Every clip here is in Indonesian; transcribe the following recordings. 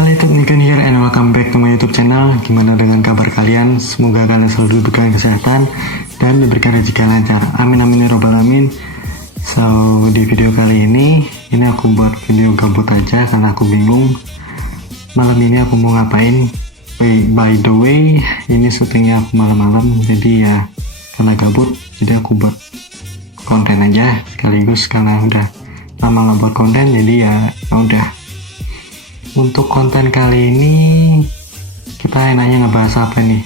Halo Niken here and welcome back to my YouTube channel. Gimana dengan kabar kalian? Semoga kalian selalu diberikan kesehatan dan diberikan rezeki lancar. Amin amin ya robbal alamin. So di video kali ini aku buat video gabut aja karena aku bingung malam ini aku mau ngapain. By the way, ini syutingnya aku malam-malam, jadi ya karena gabut, jadi aku buat konten aja sekaligus karena udah lama nggak buat konten, jadi ya udah. Untuk konten kali ini kita enaknya ngebahas apa nih?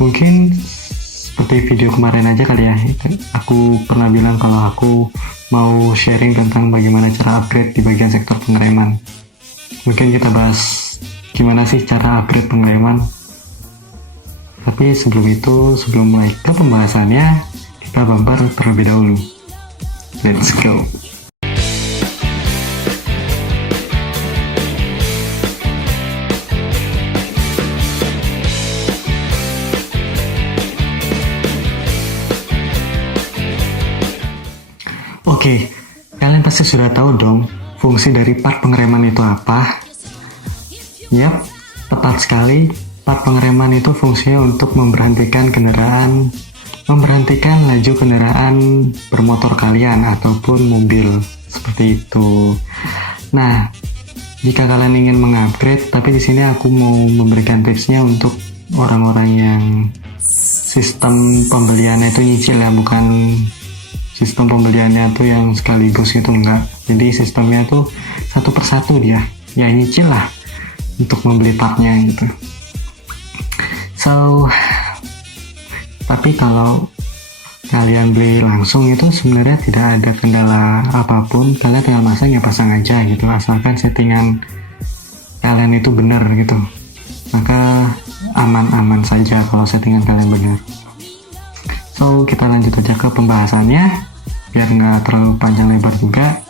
Mungkin seperti video kemarin aja kali ya. Aku pernah bilang kalau aku mau sharing tentang bagaimana cara upgrade di bagian sektor pengereman. Mungkin kita bahas gimana sih cara upgrade pengereman. Tapi sebelum mulai ke pembahasannya, kita bumper terlebih dahulu. Let's go. Oke, kalian pasti sudah tahu dong fungsi dari part pengereman itu apa? Yap, tepat sekali. Part pengereman itu fungsinya untuk memberhentikan laju kendaraan bermotor kalian ataupun mobil, seperti itu. Nah, jika kalian ingin mengupgrade, tapi di sini aku mau memberikan tipsnya untuk orang-orang yang sistem pembeliannya itu nyicil ya, bukan sistem pembeliannya tuh yang sekaligus itu enggak. Jadi sistemnya tuh satu persatu dia, ya nyicil lah untuk membeli partnya gitu. So, tapi kalau kalian beli langsung itu sebenarnya tidak ada kendala apapun. Kalian tinggal pasang ya pasang aja gitu, asalkan settingan kalian itu benar gitu. Maka aman-aman saja kalau settingan kalian benar. So, kita lanjut aja ke pembahasannya biar nggak terlalu panjang lebar juga.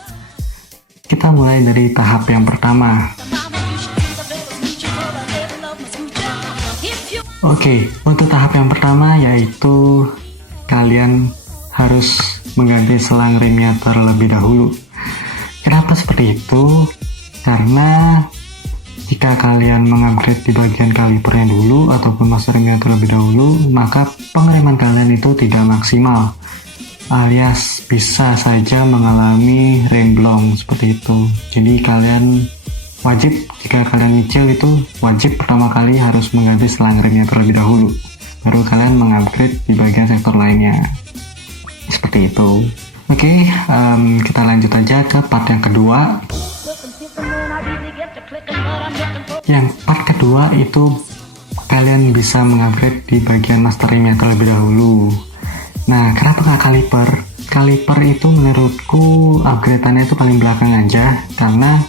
Kita mulai dari tahap yang pertama. Oke, untuk tahap yang pertama yaitu kalian harus mengganti selang remnya terlebih dahulu. Kenapa seperti itu? Karena jika kalian mengupgrade di bagian kalipernya dulu ataupun master remnya terlebih dahulu, maka pengereman kalian itu tidak maksimal, alias bisa saja mengalami remblong seperti itu. Jadi kalian wajib, jika kalian nyicil itu wajib pertama kali harus mengganti selang remnya terlebih dahulu, baru kalian mengupgrade di bagian sektor lainnya, seperti itu. Oke, kita lanjut aja ke part yang kedua. Yang part kedua itu kalian bisa mengupgrade di bagian master remnya terlebih dahulu. Nah, kenapa nggak kaliper? Kaliper itu menurutku upgrade-annya itu paling belakang aja, karena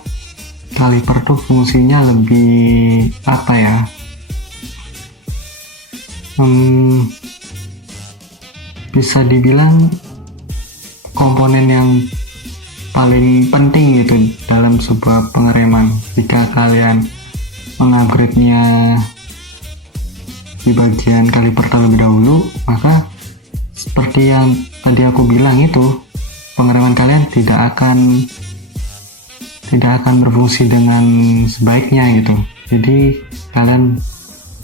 kaliper tuh fungsinya lebih apa ya? Bisa dibilang komponen yang paling penting gitu dalam sebuah pengereman. Jika kalian mengupgrade-nya di bagian kaliper terlebih dahulu, maka seperti yang tadi aku bilang itu, pengereman kalian tidak akan berfungsi dengan sebaiknya gitu. Jadi kalian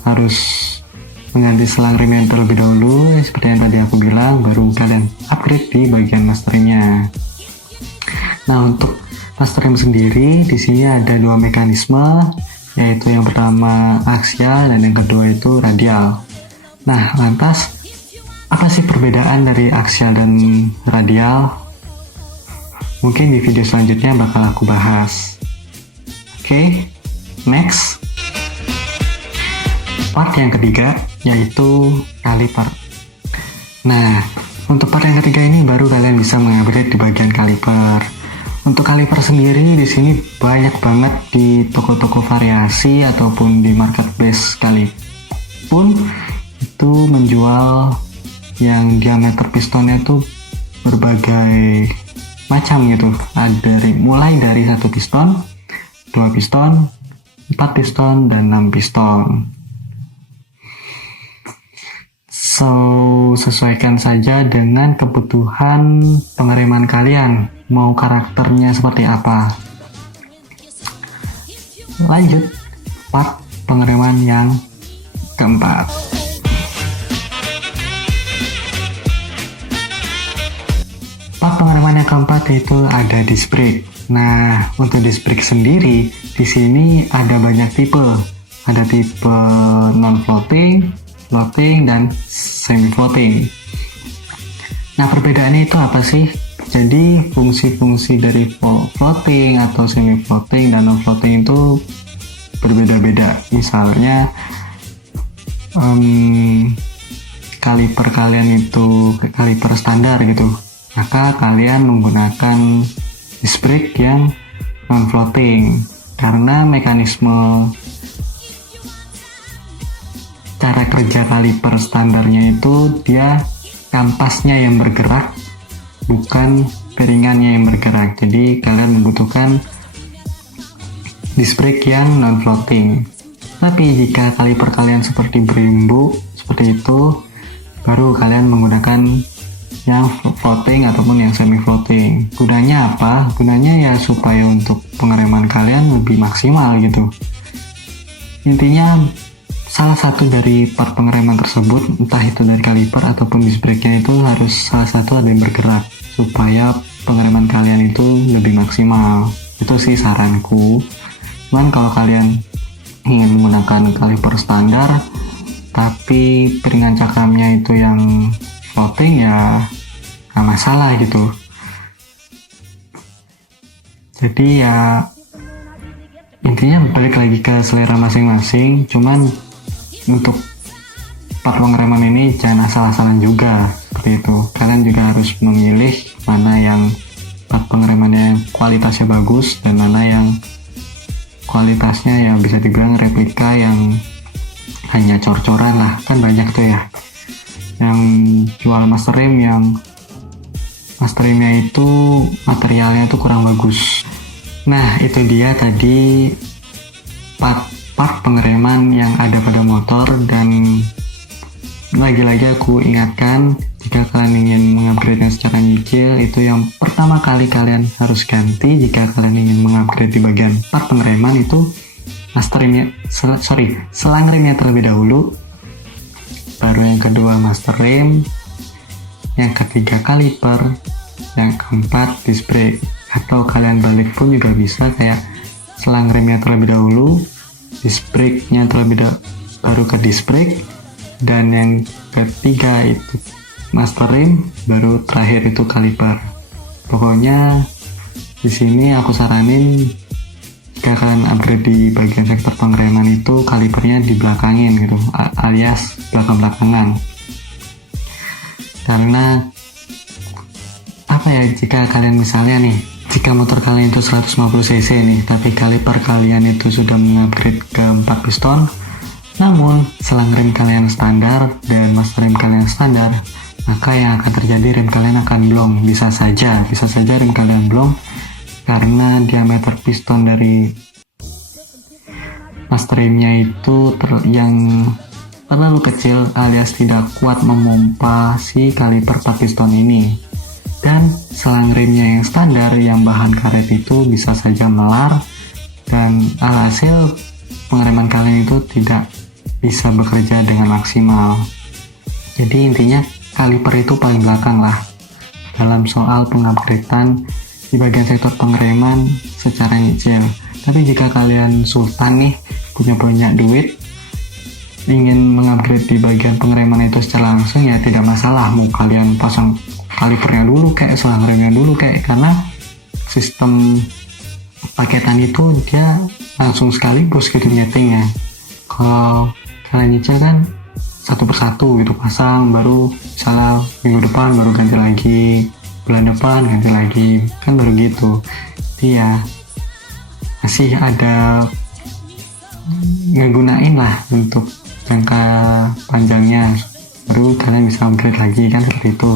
harus mengganti selang rem yang terlebih dahulu, seperti yang tadi aku bilang, baru kalian upgrade di bagian masternya. Nah, untuk master rem sendiri di sini ada dua mekanisme, yaitu yang pertama aksial dan yang kedua itu radial. Nah, lantas apa sih perbedaan dari aksial dan radial? Mungkin di video selanjutnya bakal aku bahas. Oke, next. Part yang ketiga yaitu kaliper. Nah, untuk part yang ketiga ini baru kalian bisa mengupgrade di bagian kaliper. Untuk kaliper sendiri di sini banyak banget di toko-toko variasi ataupun di marketplace sekalipun itu menjual yang diameter pistonnya tuh berbagai macam gitu. Ada mulai dari 1 piston, 2 piston, 4 piston, dan 6 piston. So, sesuaikan saja dengan kebutuhan pengereman kalian, mau karakternya seperti apa. Lanjut part pengereman yang keempat. Part pengereman yang keempat itu ada disc brake. Nah, untuk disc brake sendiri di sini ada banyak tipe. Ada tipe non-floating, floating, dan semi-floating. Nah, perbedaannya itu apa sih? Jadi, fungsi-fungsi dari floating atau semi-floating dan non-floating itu berbeda-beda. Misalnya, kaliper kalian itu kaliper standar gitu, maka kalian menggunakan disc brake yang non-floating. Karena mekanisme cara kerja kaliper standarnya itu dia kampasnya yang bergerak, bukan piringannya yang bergerak. Jadi kalian membutuhkan disc brake yang non-floating. Tapi jika kaliper kalian seperti Brembo, seperti itu, baru kalian menggunakan yang floating ataupun yang semi-floating. Gunanya apa? Gunanya ya supaya untuk pengereman kalian lebih maksimal gitu. Intinya, salah satu dari part pengereman tersebut, entah itu dari kaliper ataupun disc brake-nya itu harus salah satu ada yang bergerak supaya pengereman kalian itu lebih maksimal. Itu sih saranku. Cuman kalau kalian ingin menggunakan kaliper standar tapi piringan cakramnya itu yang floating, ya nggak masalah gitu. Jadi ya intinya balik lagi ke selera masing-masing. Cuman untuk part pengereman ini jangan asal-asalan juga seperti itu. Kalian juga harus memilih mana yang part pengeremannya kualitasnya bagus dan mana yang kualitasnya yang bisa dibilang replika, yang hanya cor-coran lah. Kan banyak tuh ya yang jual master rem yang master remnya itu materialnya itu kurang bagus. Nah, itu dia tadi part pengereman yang ada pada motor. Dan lagi-lagi aku ingatkan, jika kalian ingin mengupgrade secara nyicil, itu yang pertama kali kalian harus ganti jika kalian ingin mengupgrade di bagian part pengereman itu selang remnya terlebih dahulu, baru yang kedua master rem, yang ketiga kaliper, yang keempat disc brake. Atau kalian balik pun juga bisa, kayak selang remnya terlebih dahulu, disc brake-nya baru ke disc brake, dan yang ketiga itu master rem, baru terakhir itu kaliper. Pokoknya di sini aku saranin jika kalian upgrade di bagian sektor pengereman itu kalipernya dibelakangin gitu, alias belakang-belakangan. Karena apa ya, jika kalian misalnya nih, jika motor kalian itu 150 cc nih, tapi kaliper kalian itu sudah mengupgrade ke 4 piston, namun selang rem kalian standar dan master rem kalian standar, maka yang akan terjadi rem kalian akan blong. Bisa saja rem kalian blong karena diameter piston dari master remnya itu yang terlalu kecil, alias tidak kuat memompa si kaliper 4 piston ini. Dan selang remnya yang standar yang bahan karet itu bisa saja melar, dan alhasil pengereman kalian itu tidak bisa bekerja dengan maksimal. Jadi intinya kaliper itu paling belakang lah dalam soal pengupgradean di bagian sektor pengereman secara nyicil. Tapi jika kalian sultan nih, punya banyak duit, ingin mengupgrade di bagian pengereman itu secara langsung, ya tidak masalah. Mau kalian pasang kalipernya dulu kayak selang remnya dulu kayak, karena sistem paketan itu dia langsung sekaligus gitu nyetingnya. Kalau kalian nyicil kan satu persatu gitu pasang, baru misalnya minggu depan baru ganti lagi, bulan depan ganti lagi, kan baru gitu. Iya, masih ada ngegunain lah untuk jangka panjangnya, baru kalian bisa upgrade lagi kan seperti itu.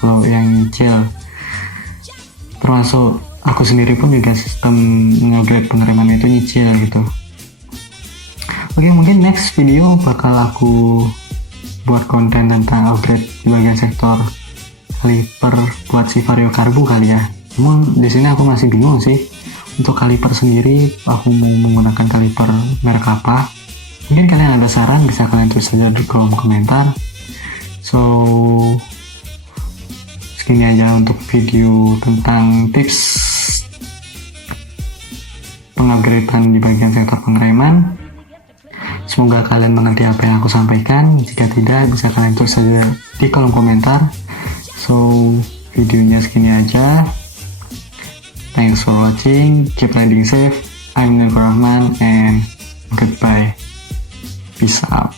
Kalau yang nyicil, termasuk aku sendiri pun juga sistem nge-upgrade pengereman itu nyicil gitu. Oke, mungkin next video bakal aku buat konten tentang upgrade di bagian sektor kaliper buat si Vario Karbu kali ya. Namun di sini aku masih bingung sih untuk kaliper sendiri, aku mau menggunakan kaliper merek apa. Mungkin kalian ada saran, bisa kalian tulis saja di kolom komentar. So, segini aja untuk video tentang tips pengupgradean di bagian sektor pengereman. Semoga kalian mengerti apa yang aku sampaikan. Jika tidak, bisa kalian tulis saja di kolom komentar. So, videonya segini aja. Thanks for watching. Keep riding safe. I'm Nurul Rahman and goodbye. Peace out.